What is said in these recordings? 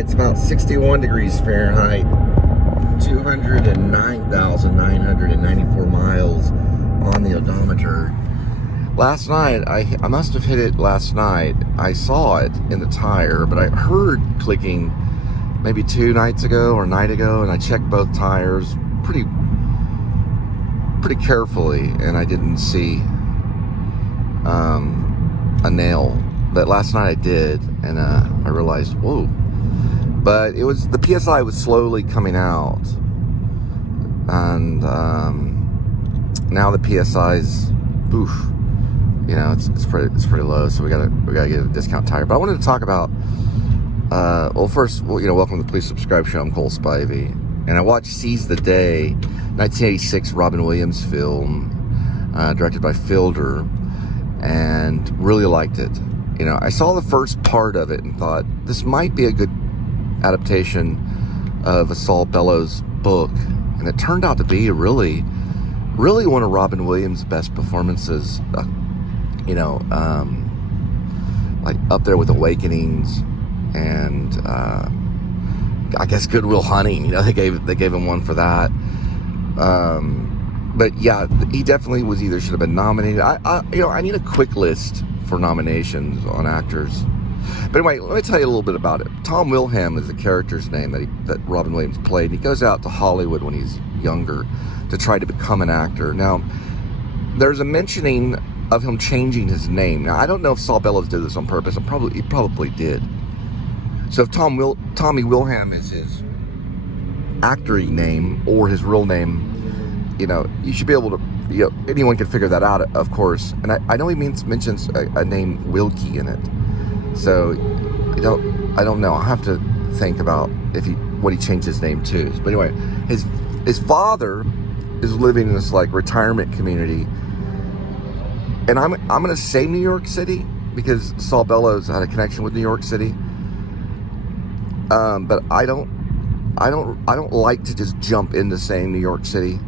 It's about 61 degrees Fahrenheit, 209,994 miles on the odometer. Last night, I must have hit it last night. I saw it in the tire, but I heard clicking maybe 2 nights ago or a night ago, and I checked both tires pretty carefully, and I didn't see a nail. But last night I did, and I realized, whoa. But it was, the PSI was slowly coming out, and now the PSI's, oof, you know, it's pretty low. So we gotta get a discount tire. But I wanted to talk about, well, first, well, you know, welcome to the Please Subscribe Show. I'm Cole Spivey, and I watched Seize the Day, 1986 Robin Williams film, directed by Fielder, and really liked it. You know, I saw the first part of it and thought, this might be a good adaptation of a Saul Bellows book. And it turned out to be really one of Robin Williams' best performances. You know, like up there with Awakenings and I guess Good Will Hunting. You know, they gave him one for that. But yeah, he definitely was either should have been nominated. I need a quick list for nominations on actors. But anyway, let me tell you a little bit about it. Tom Wilhelm is the character's name that Robin Williams played. And he goes out to Hollywood when he's younger to try to become an actor. Now, there's a mentioning of him changing his name. Now, I don't know if Saul Bellows did this on purpose. He probably did. So if Tommy Wilhelm is his actory name or his real name, you know, you should be able to, you know, anyone can figure that out, of course. And I know he mentions a name Wilkie in it. So, I don't know. I'll have to think about what he changed his name to. But anyway, his father is living in this like retirement community, and I'm gonna say New York City because Saul Bellows had a connection with New York City. But I don't like to just jump into saying New York City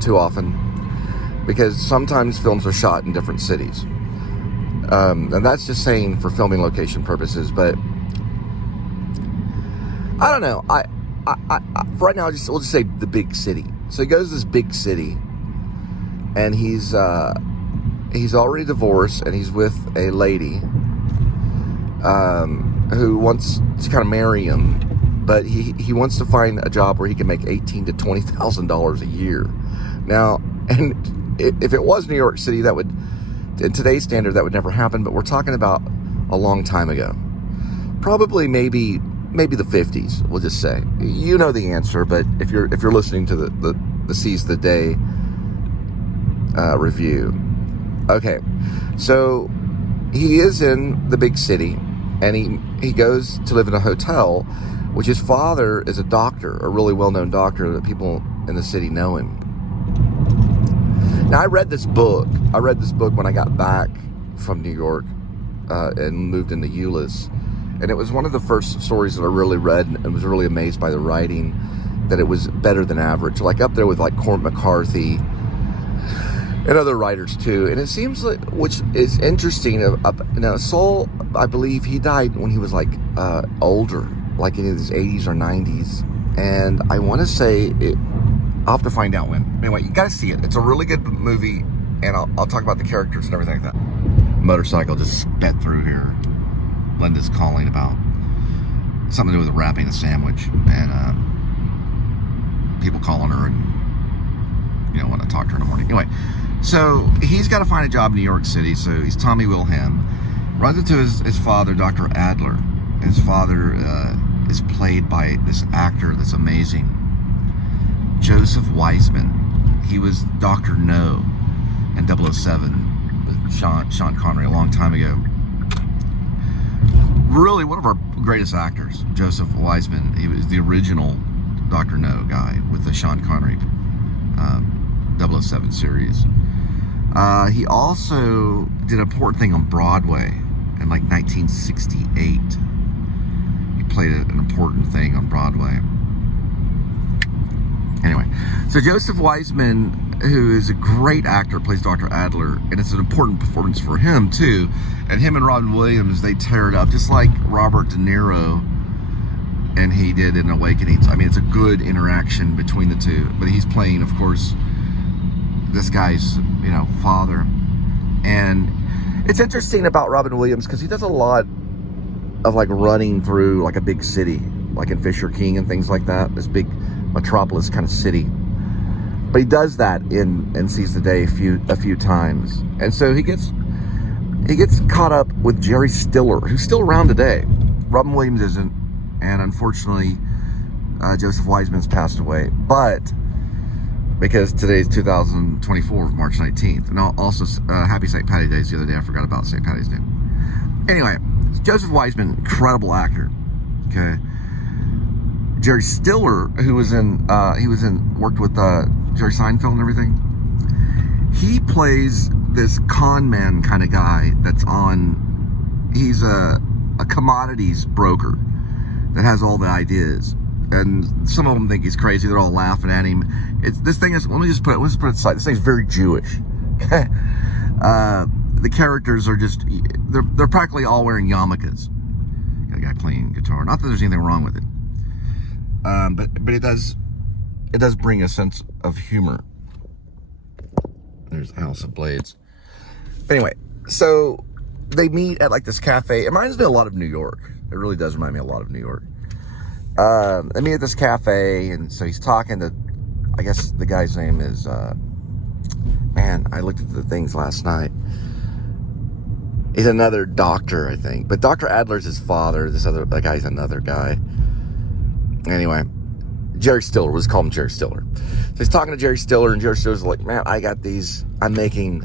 too often, because sometimes films are shot in different cities. And that's just saying for filming location purposes, but I don't know. I right now we'll just say the big city. So he goes to this big city, and he's already divorced, and he's with a lady who wants to kind of marry him, but he wants to find a job where he can make $18,000 to $20,000 a year. Now, and if it was New York City, that would, in today's standard, that would never happen, but we're talking about a long time ago. Probably maybe the 50s, we'll just say. You know the answer, but if you're listening to the Seize the Day review. Okay, so he is in the big city, and he goes to live in a hotel, which his father is a doctor, a really well-known doctor that people in the city know him. Now, I read this book when I got back from New York and moved into Euless. And it was one of the first stories that I really read and was really amazed by the writing, that it was better than average. Like up there with like Cormac McCarthy and other writers too. And it seems like, which is interesting, now Saul, I believe he died when he was like older, like in his 80s or 90s. And I want to say I'll have to find out when. Anyway, you gotta see it. It's a really good movie, and I'll talk about the characters and everything like that. Motorcycle just sped through here. Linda's calling about something to do with wrapping a sandwich, and people calling her and, you know, want to talk to her in the morning. Anyway, so he's got to find a job in New York City. So he's Tommy Wilhelm, runs into his father, Dr. Adler. His father is played by this actor that's amazing, Joseph Weisman. He was Dr. No in 007 with Sean Connery a long time ago. Really one of our greatest actors, Joseph Weisman. He was the original Dr. No guy with the Sean Connery 007 series. He also did an important thing on Broadway in like 1968. He played an important thing on Broadway. Anyway, so Joseph Weisman who is a great actor, plays Dr. Adler, and it's an important performance for him too. And him and Robin Williams, they tear it up, just like Robert De Niro and he did in Awakenings. I mean, it's a good interaction between the two. But he's playing, of course, this guy's, you know, father. And it's interesting about Robin Williams because he does a lot of like running through like a big city, like in Fisher King and things like that, this big metropolis kind of city. But he does that in Seize the Day a few times. And so he gets caught up with Jerry Stiller, who's still around today. Robin Williams isn't, and unfortunately Joseph Wiseman's passed away. But because today's 2024, March 19th. And also happy St. Patty's Day the other day. I forgot about St. Patty's Day. Anyway, Joseph Wiseman, incredible actor. Okay. Jerry Stiller, who was worked with Jerry Seinfeld and everything. He plays this con man kind of guy he's a commodities broker that has all the ideas. And some of them think he's crazy. They're all laughing at him. Let's put it aside. This thing's very Jewish. Okay. The characters are just, they're practically all wearing yarmulkes. Got a guy playing guitar. Not that there's anything wrong with it. But it does bring a sense of humor. There's House of Blades. But anyway, so they meet at like this cafe. It reminds me a lot of New York. It really does remind me a lot of New York. They meet at this cafe, and so he's talking to, I guess the guy's name is, man, I looked at the things last night. He's another doctor, I think. But Dr. Adler's his father. That guy's another guy. Anyway, Jerry Stiller, let's call him Jerry Stiller. So he's talking to Jerry Stiller, and Jerry Stiller's like, man, I got these, I'm making,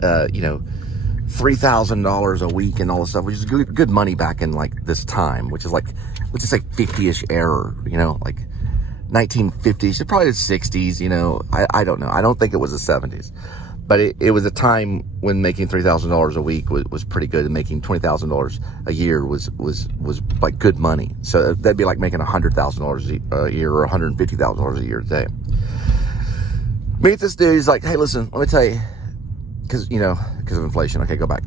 $3,000 a week and all this stuff, which is good money back in like this time, which is like, let's just say 50-ish era, like 1950s, probably the 60s, I don't know. I don't think it was the 70s. But it was a time when making $3,000 a week was pretty good, and making $20,000 a year was like good money. So that'd be like making $100,000 a year or $150,000 a year today. Meet this dude. He's like, hey, listen, let me tell you, because of inflation. Okay, go back.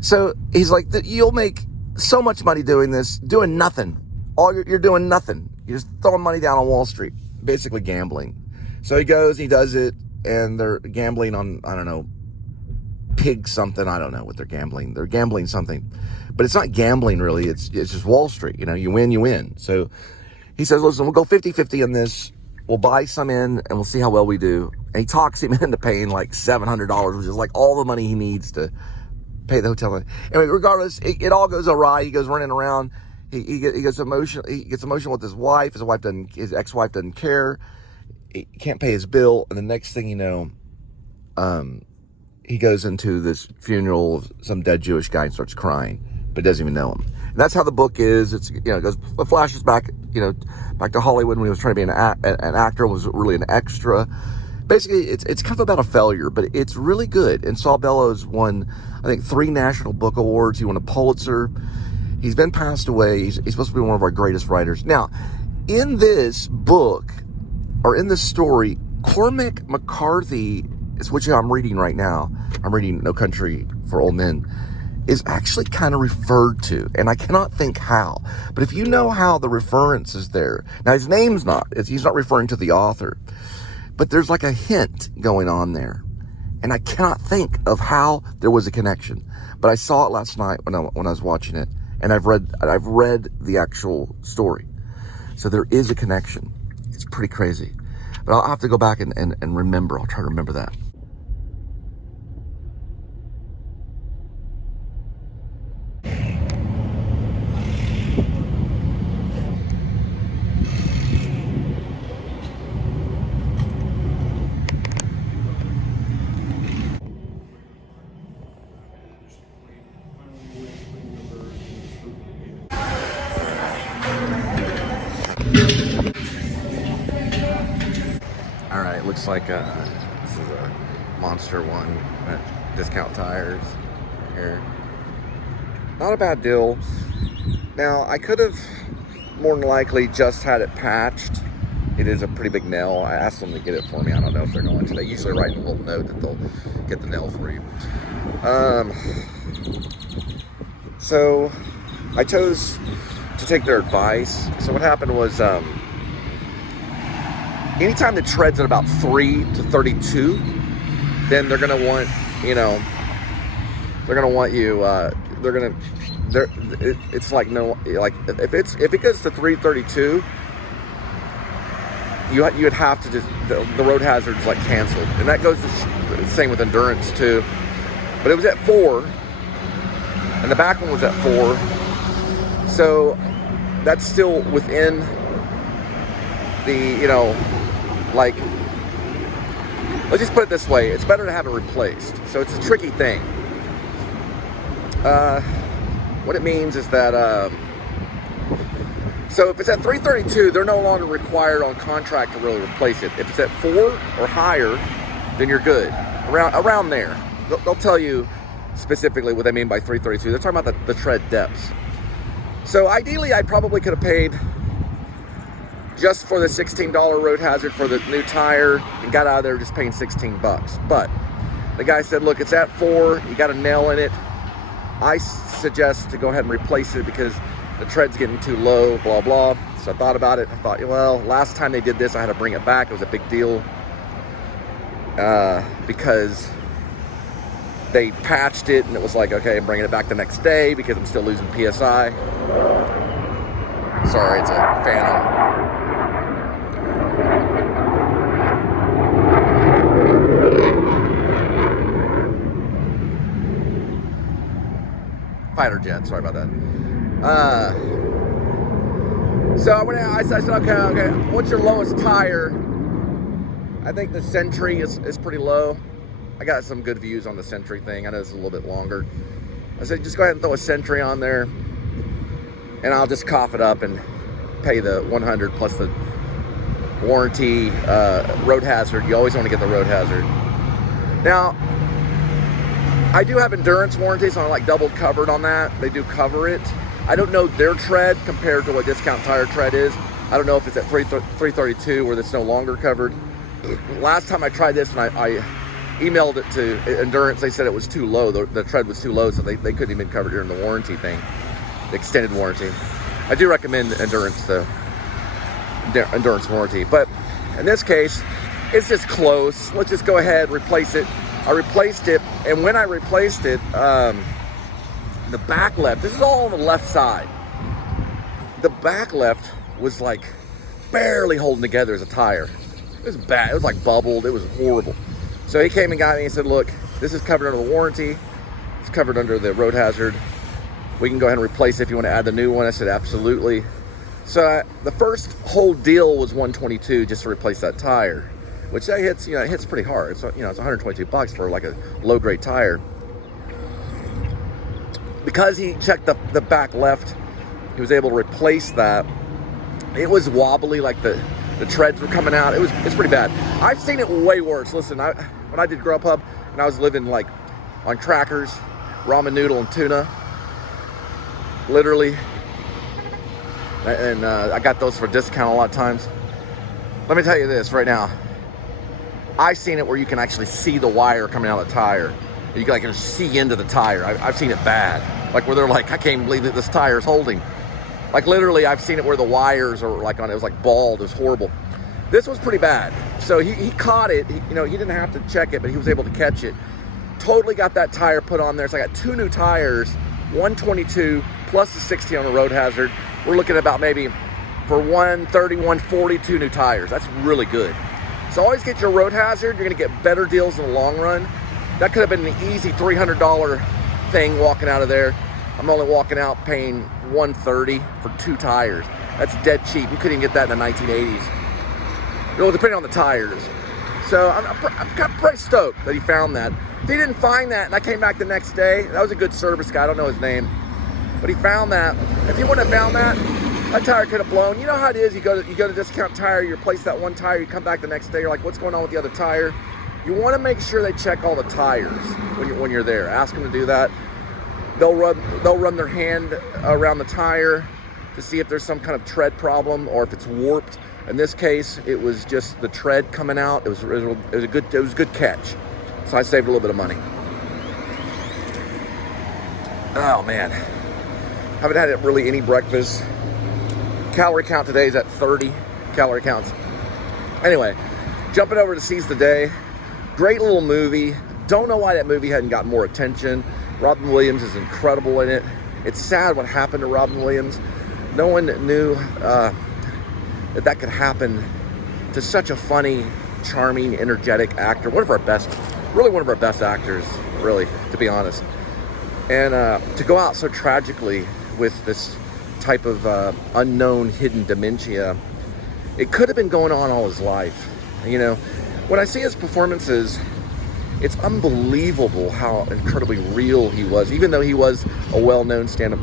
So he's like, you'll make so much money doing this, doing nothing. You're doing nothing. You're just throwing money down on Wall Street, basically gambling. So he goes, he does it. And they're gambling on, I don't know, pig something. I don't know what they're gambling. They're gambling something. But it's not gambling, really. It's just Wall Street. You win, you win. So he says, listen, we'll go 50-50 on this. We'll buy some in, and we'll see how well we do. And he talks him into paying like $700, which is like all the money he needs to pay the hotel. Anyway, regardless, it all goes awry. He goes running around. He gets emotional. He gets emotional with his wife. His ex-wife doesn't care. He can't pay his bill, and the next thing you know, he goes into this funeral of some dead Jewish guy and starts crying, but doesn't even know him. And that's how the book is. It flashes back, back to Hollywood when he was trying to be an actor and was really an extra. Basically, it's kind of about a failure, but it's really good. And Saul Bellows won, I think, 3 National Book Awards. He won a Pulitzer. He's been passed away. He's supposed to be one of our greatest writers. Now, in this book, or in this story, Cormac McCarthy, which I'm reading right now, I'm reading No Country for Old Men, is actually kind of referred to, and I cannot think how. But if you know how the reference is there, now his name's not, he's not referring to the author, but there's like a hint going on there, and I cannot think of how there was a connection. But I saw it last night when I was watching it, and I've read the actual story, so there is a connection. It's pretty crazy. But I'll have to go back and remember. I'll try to remember that. Looks like this is a Monster One at Discount Tires here. Not a bad deal. Now, I could have more than likely just had it patched it is a pretty big nail. I asked them to get it for me. I don't know if they're going to. They usually write a little note that they'll get the nail for you. So I chose to take their advice. So what happened was, anytime the tread's at about 3 to 32, then they're gonna want, you know, they're gonna want you. It's like no, like if it goes to 332, you'd have to just the road hazard's like canceled, and that goes the same with endurance too. But it was at 4, and the back one was at 4, so that's still within the, you know, like, let's just put it this way, it's better to have it replaced. So it's a tricky thing. What it means is that, so if it's at 332, they're no longer required on contract to really replace it. If it's at 4 or higher, then you're good. Around there. They'll tell you specifically what they mean by 332. They're talking about the tread depths. So ideally, I probably could have paid just for the $16 road hazard for the new tire and got out of there just paying 16 bucks. But the guy said, look, it's at 4, you got a nail in it. I suggest to go ahead and replace it because the tread's getting too low, blah, blah. So I thought about it. I thought, well, last time they did this, I had to bring it back. It was a big deal because they patched it and it was like, okay, I'm bringing it back the next day because I'm still losing PSI. Sorry, it's a Phantom. Fighter jet, sorry about that. So I said, okay, what's your lowest tire? I think the Sentry is pretty low. I got some good views on the Sentry thing. I know it's a little bit longer. I said, just go ahead and throw a Sentry on there, and I'll just cough it up and pay the 100 plus the warranty, road hazard. You always want to get the road hazard. Now, I do have endurance warranty, so I'm like double covered on that. They do cover it. I don't know their tread compared to what Discount Tire tread is. I don't know if it's at 332 where it's no longer covered. Last time I tried this and I emailed it to Endurance, they said it was too low. The tread was too low, so they couldn't even cover it during the warranty thing, the extended warranty. I do recommend Endurance, though, Endurance warranty. But in this case, it's just close. Let's just go ahead, replace it. I replaced it, and when I replaced it, the back left, this is all on the left side. The back left was like barely holding together as a tire. It was bad. It was like bubbled. It was horrible. So he came and got me and said, look, this is covered under the warranty. It's covered under the road hazard. We can go ahead and replace it if you want to add the new one. I said, absolutely. So the first whole deal was $122 just to replace that tire, which that hits, it hits pretty hard. So, it's 122 bucks for like a low grade tire. Because he checked the back left, he was able to replace that. It was wobbly, like the treads were coming out. It's pretty bad. I've seen it way worse. Listen, when I did Grubhub and I was living like on crackers, ramen noodle and tuna, literally, and I got those for discount a lot of times. Let me tell you this right now. I've seen it where you can actually see the wire coming out of the tire. You can like see into the tire. I've seen it bad. Like where they're like, I can't believe that this tire is holding. Like literally, I've seen it where the wires are like on it. It was like bald. It was horrible. This was pretty bad. So he caught it. He didn't have to check it, but he was able to catch it. Totally got that tire put on there. So I got 2 new tires, 122 plus the 60 on the road hazard. We're looking at about maybe for 130, 140, 2 new tires. That's really good. So always get your road hazard. You're gonna get better deals in the long run. That could have been an easy $300 thing walking out of there. I'm only walking out paying $130 for 2 tires. That's dead cheap. You couldn't even get that in the 1980s. Well, depending on the tires. So I'm pretty stoked that he found that. If he didn't find that and I came back the next day, that was a good service guy. I don't know his name, but he found that. If he wouldn't have found that, that tire could have blown. You know how it is. You go to Discount Tire, you replace that one tire, you come back the next day, you're like, what's going on with the other tire? You want to make sure they check all the tires when you're there. Ask them to do that. They'll run their hand around the tire, to see if there's some kind of tread problem or if it's warped. In this case, it was just the tread coming out. It was a good catch. So I saved a little bit of money. Oh man, haven't had really any breakfast. Calorie count today is at 30 calorie counts. Anyway, jumping over to Seize the Day. Great little movie. Don't know why that movie hadn't gotten more attention. Robin Williams is incredible in it. It's sad what happened to Robin Williams. No one knew that could happen to such a funny, charming, energetic actor. One of our best actors, really, to be honest. And to go out so tragically with this type of unknown hidden dementia, it could have been going on all his life. You know, when I see his performances, it's unbelievable how incredibly real he was, even though he was a well-known stand-up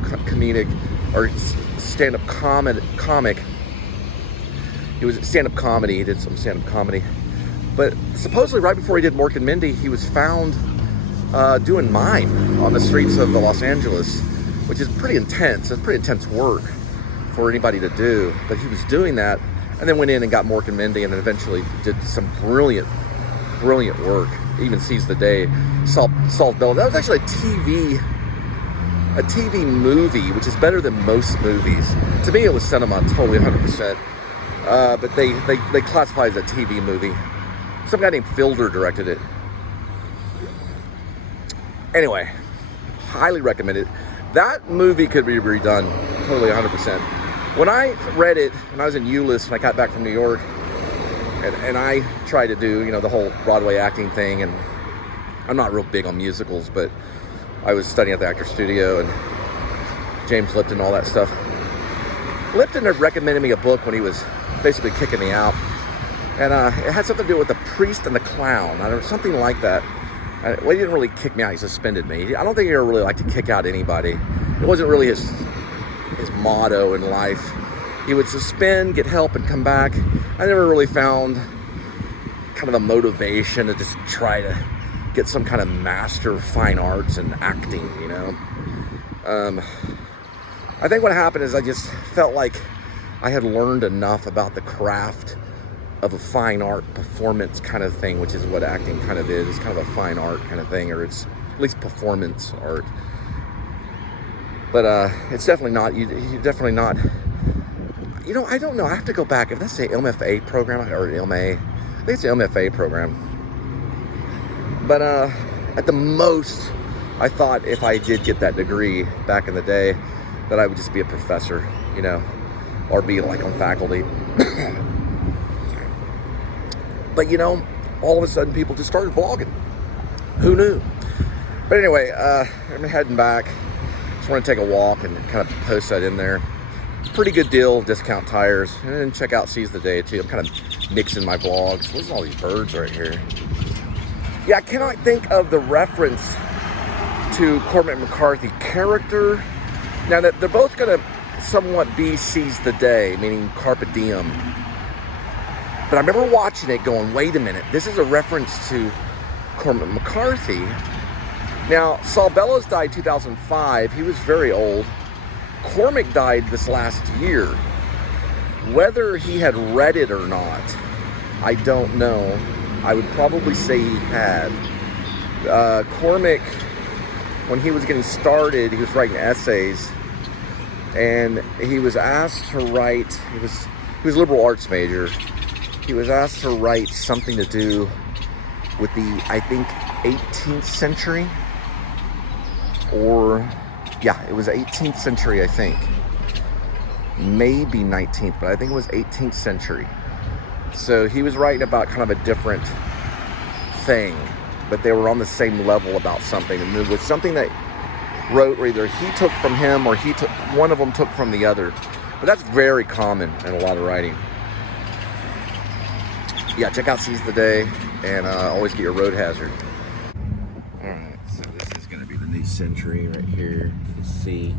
comic. He was stand-up comedy. He did some stand-up comedy. But supposedly right before he did Mork and Mindy, he was found doing mime on the streets of Los Angeles, which is pretty intense. It's pretty intense work for anybody to do. But he was doing that and then went in and got Mork and Mindy and then eventually did some brilliant work. Even Seize the Day, Salt Bell. That was actually a TV movie, which is better than most movies. To me, it was cinema, totally 100%. But they classify it as a TV movie. Some guy named Fielder directed it. Anyway, highly recommend it. That movie could be redone, totally 100%. When I read it, when I was in ULIS, when I got back from New York, and I tried to do, you know, the whole Broadway acting thing, and I'm not real big on musicals, but I was studying at the Actor Studio, and James Lipton, all that stuff. Lipton had recommended me a book when he was basically kicking me out, and it had something to do with The Priest and the Clown, or something like that. Well, he didn't really kick me out, he suspended me. I don't think he ever really liked to kick out anybody. It wasn't really his motto in life. He would suspend, get help, and come back. I never really found kind of a motivation to just try to get some kind of master of fine arts and acting, you know. I think what happened is I just felt like I had learned enough about the craft of a fine art performance kind of thing, which is what acting kind of is. It's kind of a fine art kind of thing, or it's at least performance art. But it's definitely not, you're definitely not, you know, I don't know, I have to go back. If that's the MFA program, or MA, I think it's the MFA program. But at the most, I thought if I did get that degree back in the day, that I would just be a professor, you know, or be like on faculty. But you know, all of a sudden people just started vlogging. Who knew? But anyway, I'm heading back. Just want to take a walk and kind of post that in there. Pretty good deal, discount tires. And then check out Seize the Day too. I'm kind of mixing my vlogs. What's all these birds right here? Yeah, I cannot think of the reference to Cormac McCarthy character. Now that they're both going to somewhat be Seize the Day, meaning Carpe Diem. But I remember watching it going, wait a minute, this is a reference to Cormac McCarthy. Now, Saul Bellows died 2005. He was very old. Cormac died this last year. Whether he had read it or not, I don't know. I would probably say he had. Cormac, when he was getting started, he was writing essays, and he was asked to write, he was a liberal arts major. He was asked to write something to do with the, I think, 18th century, or, yeah, it was 18th century, I think. Maybe 19th, but I think it was 18th century. So he was writing about kind of a different thing, but they were on the same level about something. And there was something that wrote where either he took from him or he took, one of them took from the other. But that's very common in a lot of writing. Yeah, check out Seize the Day, and always get your road hazard. Alright, so this is going to be the new Century right here. You can see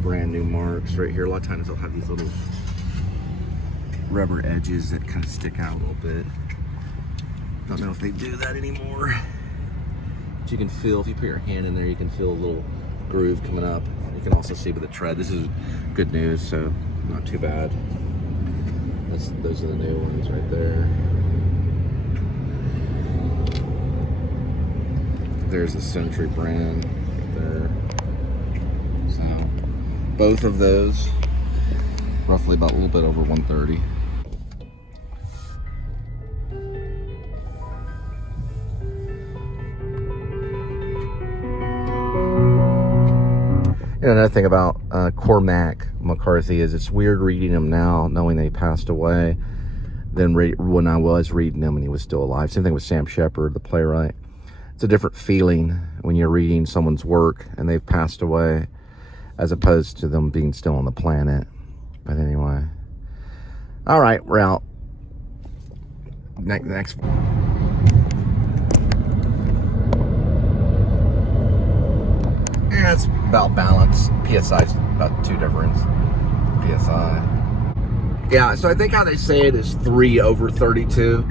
brand new marks right here. A lot of times they'll have these little rubber edges that kind of stick out a little bit. Don't know if they do that anymore. But you can feel, if you put your hand in there, you can feel a little groove coming up. You can also see with the tread. This is good news, so not too bad. Those are the new ones right there. There's the Century brand right there. So both of those, roughly about a little bit over 130. You know, another thing about Cormac McCarthy is it's weird reading him now, knowing they passed away, than when I was reading him and he was still alive. Same thing with Sam Shepard, the playwright. It's a different feeling when you're reading someone's work and they've passed away, as opposed to them being still on the planet. But anyway, all right, we're out. Next. Yeah, it's about balance. PSI is about 2 difference. PSI. Yeah, so I think how they say it is 3 over 32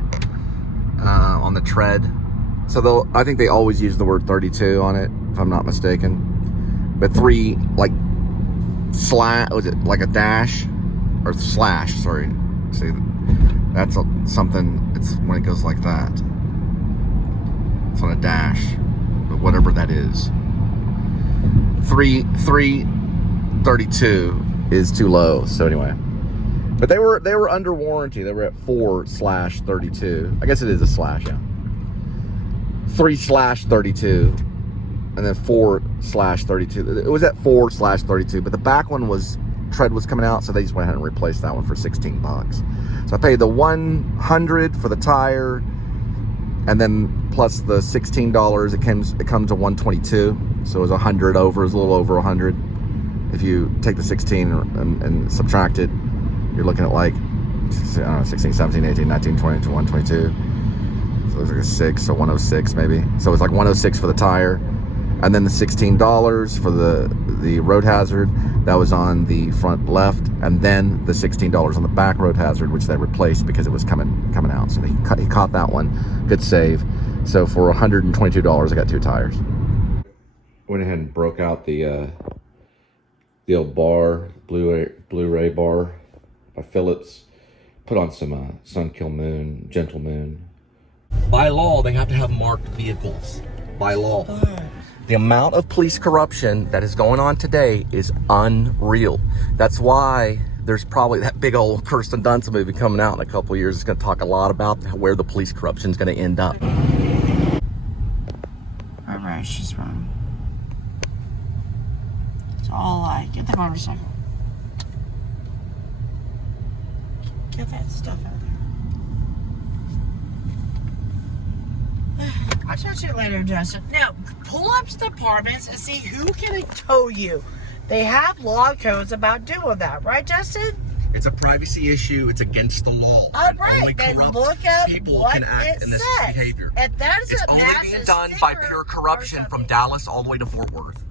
on the tread. So I think they always use the word 32 on it, if I'm not mistaken. But 3, like slash, was it like a dash or slash? Sorry. See, that's something. It's when it goes like that. It's on a dash, but whatever that is. 332 is too low. So anyway, but they were under warranty. They were at 4/32. I guess it is a slash, yeah. 3/32, and then 4/32. It was at 4/32, but the back one tread was coming out, so they just went ahead and replaced that one for $16. So I paid the $100 for the tire, and then plus the $16, it comes to $122. So it was 100 over, it was a little over 100. If you take the 16 and subtract it, you're looking at like, I don't know, 16, 17, 18, 19, 20 to 122. So it was like a 6, so 106 maybe. So it was like 106 for the tire. And then the $16 for the road hazard, that was on the front left. And then the $16 on the back road hazard, which they replaced because it was coming out. So he caught that one. Good save. So for $122, I got 2 tires. Went ahead and broke out the old bar, Blu-ray bar by Philips. Put on some Sun-Kill Moon, Gentle Moon. By law, they have to have marked vehicles. By law. The amount of police corruption that is going on today is unreal. That's why there's probably that big old Kirsten Dunst movie coming out in a couple of years. It's going to talk a lot about where the police corruption is going to end up. Wherever she's from. It's all like, get the motorcycle. Get that stuff out of there. I'll touch it later, Justin. Now, pull up to the apartments and see who can tow you. They have law codes about doing that, right, Justin? It's a privacy issue. It's against the law. Right. Only Then corrupt look up people what can act it in this says. behavior. And that is it's a only being done by pure corruption from Dallas all the way to Fort Worth.